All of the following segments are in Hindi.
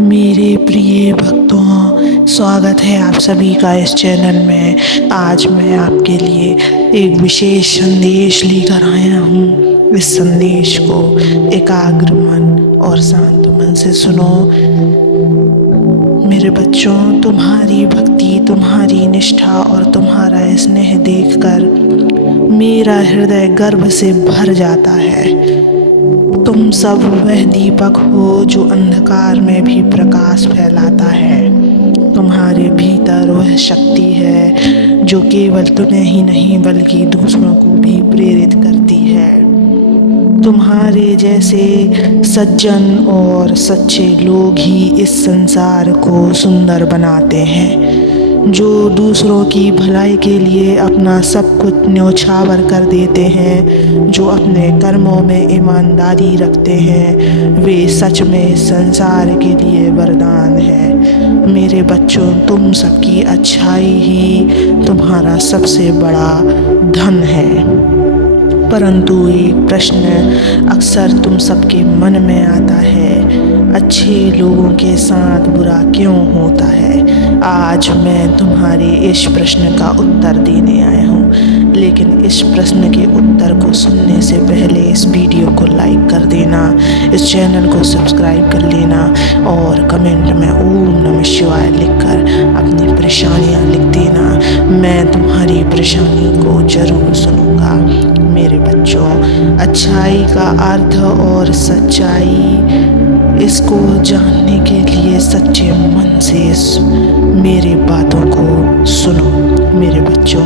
मेरे प्रिय भक्तों, स्वागत है आप सभी का इस चैनल में। आज मैं आपके लिए एक विशेष संदेश लेकर आया हूँ। इस संदेश को एकाग्र मन और शांत मन से सुनो। मेरे बच्चों, तुम्हारी भक्ति, तुम्हारी निष्ठा और तुम्हारा स्नेह देखकर मेरा हृदय गर्व से भर जाता है। तुम सब वह दीपक हो जो अंधकार में भी प्रकाश फैलाता है। तुम्हारे भीतर वह शक्ति है जो केवल तुम्हें ही नहीं बल्कि दूसरों को भी प्रेरित करती है। तुम्हारे जैसे सज्जन और सच्चे लोग ही इस संसार को सुंदर बनाते हैं, जो दूसरों की भलाई के लिए अपना सब कुछ न्यौछावर कर देते हैं, जो अपने कर्मों में ईमानदारी रखते हैं। वे सच में संसार के लिए वरदान है। मेरे बच्चों, तुम सबकी अच्छाई ही तुम्हारा सबसे बड़ा धन है। परंतु एक प्रश्न अक्सर तुम सबके मन में आता है, अच्छे लोगों के साथ बुरा क्यों होता है? आज मैं तुम्हारे इस प्रश्न का उत्तर देने आया हूँ। लेकिन इस प्रश्न के उत्तर को सुनने से पहले इस वीडियो को लाइक कर देना, इस चैनल को सब्सक्राइब कर लेना और कमेंट में ओम नमः शिवाय लिखकर अपनी परेशानियाँ लिख देना। मैं तुम्हारी परेशानी को जरूर सुनूंगा। मेरे बच्चों, अच्छाई का अर्थ और सच्चाई, इसको जानने के लिए सच्चे मन से मेरी बातों को सुनो। मेरे बच्चों,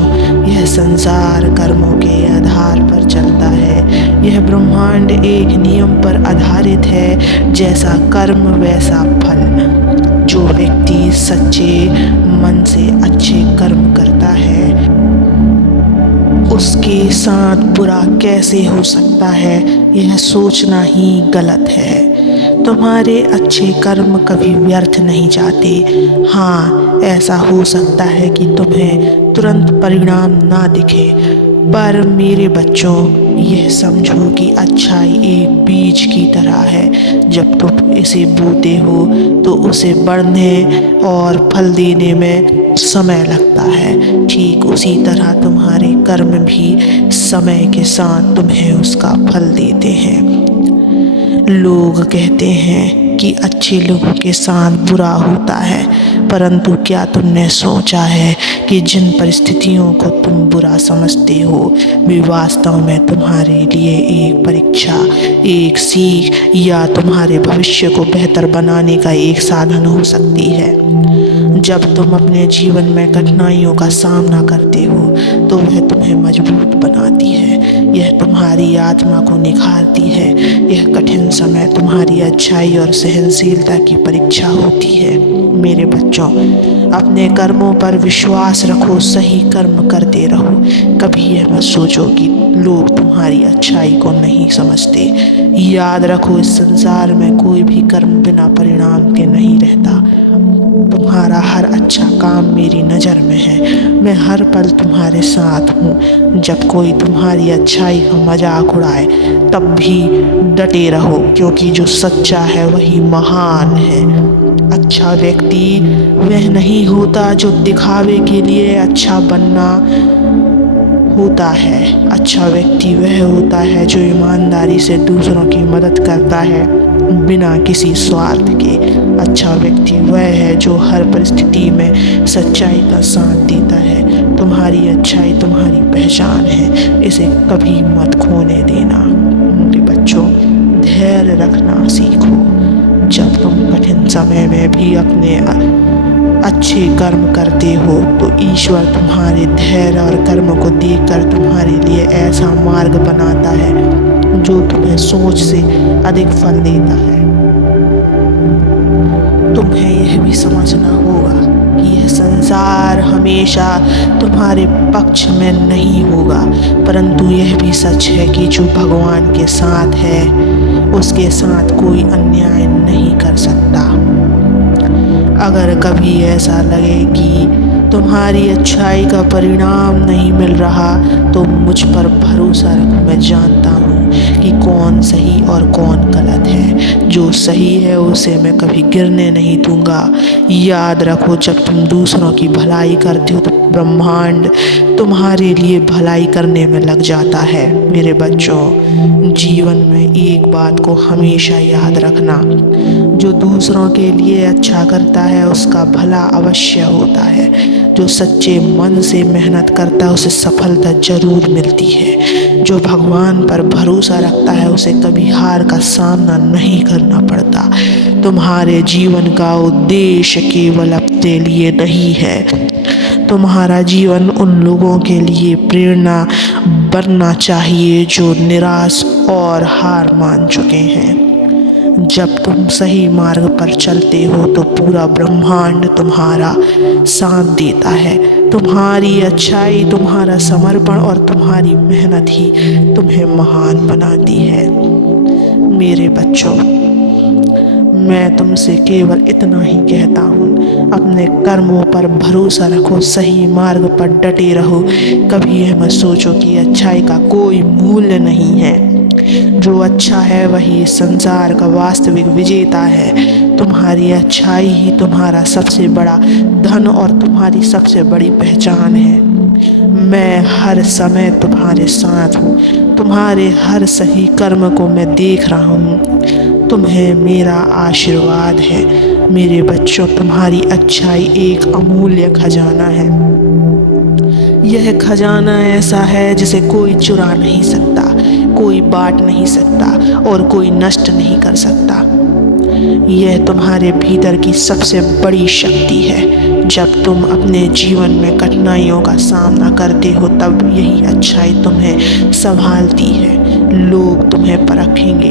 यह संसार कर्मों के आधार पर चलता है। यह ब्रह्मांड एक नियम पर आधारित है, जैसा कर्म वैसा फल। जो व्यक्ति सच्चे मन से अच्छे कर्म करता है, उसके साथ बुरा कैसे हो सकता है, यह सोचना ही गलत है। तुम्हारे अच्छे कर्म कभी व्यर्थ नहीं जाते। हाँ, ऐसा हो सकता है कि तुम्हें तुरंत परिणाम ना दिखे, पर मेरे बच्चों, यह समझो कि अच्छाई एक बीज की तरह है। जब तुम इसे बोते हो तो उसे बढ़ने और फल देने में समय लगता है। ठीक उसी तरह तुम्हारे कर्म भी समय के साथ तुम्हें उसका फल देते हैं। लोग कहते हैं कि अच्छे लोगों के साथ बुरा होता है, परंतु क्या तुमने सोचा है कि जिन परिस्थितियों को तुम बुरा समझते हो, वे वास्तव में तुम्हारे लिए एक परीक्षा, एक सीख या तुम्हारे भविष्य को बेहतर बनाने का एक साधन हो सकती है। जब तुम अपने जीवन में कठिनाइयों का सामना करते हो तो वह तुम्हें मजबूत बनाती है। यह तुम्हारी आत्मा को निखारती है। यह कठिन समय तुम्हारी अच्छाई और सहनशीलता की परीक्षा होती है। मेरे बच्चों, अपने कर्मों पर विश्वास रखो, सही कर्म करते रहो। कभी यह मत सोचो कि लोग तुम्हारी अच्छाई को नहीं समझते। याद रखो, इस संसार में कोई भी कर्म बिना परिणाम के नहीं रहता। तुम्हारा हर अच्छा काम मेरी नज़र में है। मैं हर पल तुम्हारे साथ हूँ। जब कोई तुम्हारी अच्छाई का मजाक उड़ाए तब भी डटे रहो, क्योंकि जो सच्चा है वही महान है। अच्छा व्यक्ति वह नहीं होता जो दिखावे के लिए अच्छा बनना होता है। अच्छा व्यक्ति वह होता है जो ईमानदारी से दूसरों की मदद करता है बिना किसी स्वार्थ के। अच्छा व्यक्ति वह है जो हर परिस्थिति में सच्चाई का साथ देता है। तुम्हारी अच्छाई तुम्हारी पहचान है, इसे कभी मत खोने देना। मेरे बच्चों, धैर्य रखना सीखो। जब तुम कठिन समय में भी अपने अच्छे कर्म करते हो तो ईश्वर तुम्हारे धैर्य और कर्म को देखकर तुम्हारे लिए ऐसा मार्ग बनाता है जो तुम्हें सोच से अधिक फल देता है। तुम्हें यह भी समझना होगा कि यह संसार हमेशा तुम्हारे पक्ष में नहीं होगा, परंतु यह भी सच है कि जो भगवान के साथ है उसके साथ कोई अन्याय नहीं कर सकता। अगर कभी ऐसा लगे कि तुम्हारी अच्छाई का परिणाम नहीं मिल रहा तो मुझ पर भरोसा रखो। मैं जानता हूँ कि कौन सही और कौन गलत है। जो सही है उसे मैं कभी गिरने नहीं दूंगा। याद रखो, जब तुम दूसरों की भलाई करते हो तो ब्रह्मांड तुम्हारे लिए भलाई करने में लग जाता है। मेरे बच्चों, जीवन में एक बात को हमेशा याद रखना, जो दूसरों के लिए अच्छा करता है उसका भला अवश्य होता है। जो सच्चे मन से मेहनत करता है उसे सफलता जरूर मिलती है। जो भगवान पर भरोसा रखता है उसे कभी हार का सामना नहीं करना पड़ता। तुम्हारे जीवन का उद्देश्य केवल अपने लिए नहीं है, तुम्हारा जीवन उन लोगों के लिए प्रेरणा बनना चाहिए जो निराश और हार मान चुके हैं। जब तुम सही मार्ग पर चलते हो तो पूरा ब्रह्मांड तुम्हारा साथ देता है। तुम्हारी अच्छाई, तुम्हारा समर्पण और तुम्हारी मेहनत ही तुम्हें महान बनाती है। मेरे बच्चों, मैं तुमसे केवल इतना ही कहता हूँ, अपने कर्मों पर भरोसा रखो, सही मार्ग पर डटे रहो। कभी यह मत सोचो कि अच्छाई का कोई मूल्य नहीं है। जो अच्छा है वही संसार का वास्तविक विजेता है। तुम्हारी अच्छाई ही तुम्हारा सबसे बड़ा धन और तुम्हारी सबसे बड़ी पहचान है। मैं हर समय तुम्हारे साथ हूँ, तुम्हारे हर सही कर्म को मैं देख रहा हूँ। तुम्हें मेरा आशीर्वाद है। मेरे बच्चों, तुम्हारी अच्छाई एक अमूल्य खजाना है। यह खजाना ऐसा है जिसे कोई चुरा नहीं सकता, कोई बांट नहीं सकता और कोई नष्ट नहीं कर सकता। यह तुम्हारे भीतर की सबसे बड़ी शक्ति है। जब तुम अपने जीवन में कठिनाइयों का सामना करते हो तब यही अच्छाई तुम्हें संभालती है। लोग तुम्हें परखेंगे,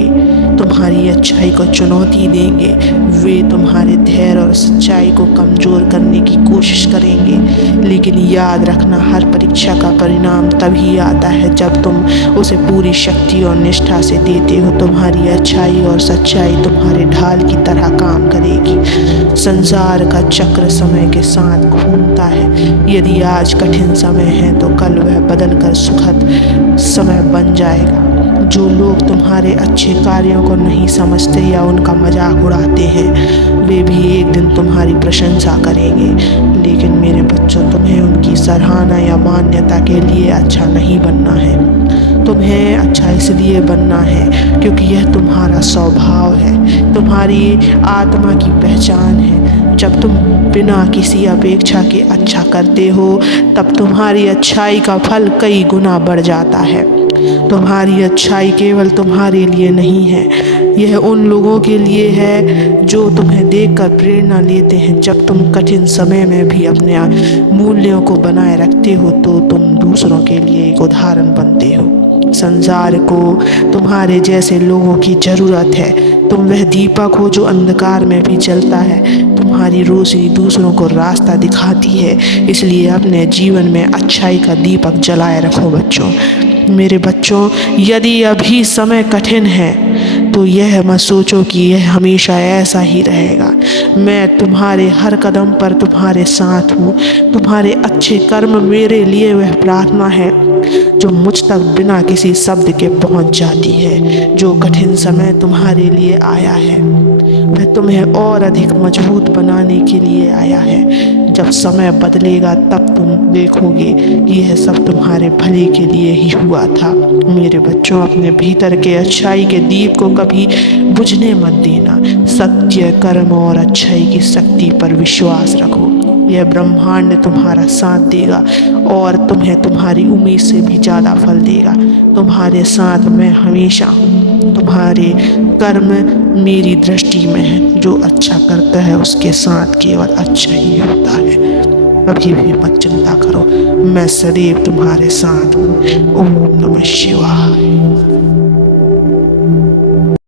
तुम्हारी अच्छाई को चुनौती देंगे, वे तुम्हारे धैर्य और सच्चाई को कमज़ोर करने की कोशिश करेंगे। लेकिन याद रखना, हर परीक्षा का परिणाम तभी आता है जब तुम उसे पूरी शक्ति और निष्ठा से देते हो। तुम्हारी अच्छाई और सच्चाई तुम्हारे ढाल की तरह काम करेगी। संसार का चक्र समय के साथ घूमता है। यदि आज कठिन समय है तो कल वह बदलकर सुखद समय बन जाएगा। जो लोग तुम्हारे अच्छे कार्यों को नहीं समझते या उनका मजाक उड़ाते हैं, वे भी एक दिन तुम्हारी प्रशंसा करेंगे। लेकिन मेरे बच्चों, तुम्हें उनकी सराहना या मान्यता के लिए अच्छा नहीं बनना है। तुम्हें अच्छा इसलिए बनना है क्योंकि यह तुम्हारा स्वभाव है, तुम्हारी आत्मा की पहचान है। जब तुम बिना किसी अपेक्षा के अच्छा करते हो तब तुम्हारी अच्छाई का फल कई गुना बढ़ जाता है। तुम्हारी अच्छाई केवल तुम्हारे लिए नहीं है, यह उन लोगों के लिए है जो तुम्हें देखकर प्रेरणा लेते हैं। जब तुम कठिन समय में भी अपने मूल्यों को बनाए रखते हो तो तुम दूसरों के लिए एक उदाहरण बनते हो। संसार को तुम्हारे जैसे लोगों की ज़रूरत है। तुम वह दीपक हो जो अंधकार में भी जलता है। तुम्हारी रोशनी दूसरों को रास्ता दिखाती है, इसलिए अपने जीवन में अच्छाई का दीपक जलाए रखो। बच्चों, मेरे बच्चों, यदि अभी समय कठिन है तो यह मत सोचो कि यह हमेशा ऐसा ही रहेगा। मैं तुम्हारे हर कदम पर तुम्हारे साथ हूँ। तुम्हारे अच्छे कर्म मेरे लिए वह प्रार्थना है जो मुझ तक बिना किसी शब्द के पहुँच जाती है। जो कठिन समय तुम्हारे लिए आया है वह तुम्हें और अधिक मजबूत बनाने के लिए आया है। जब समय बदलेगा तब तुम देखोगे कि यह सब तुम्हारे भले के लिए ही हुआ था। मेरे बच्चों, अपने भीतर के अच्छाई के दीप को कभी बुझने मत देना। सत्य, कर्म और अच्छाई की शक्ति पर विश्वास रखो। यह ब्रह्मांड तुम्हारा साथ देगा और तुम्हें तुम्हारी उम्मीद से भी ज़्यादा फल देगा। तुम्हारे साथ मैं हमेशा हूँ। तुम्हारे कर्म मेरी दृष्टि में है। जो अच्छा करता है उसके साथ केवल अच्छा ही होता है। कभी भी मत चिंता करो, मैं सदैव तुम्हारे साथ हूँ। ओम नमः शिवाय।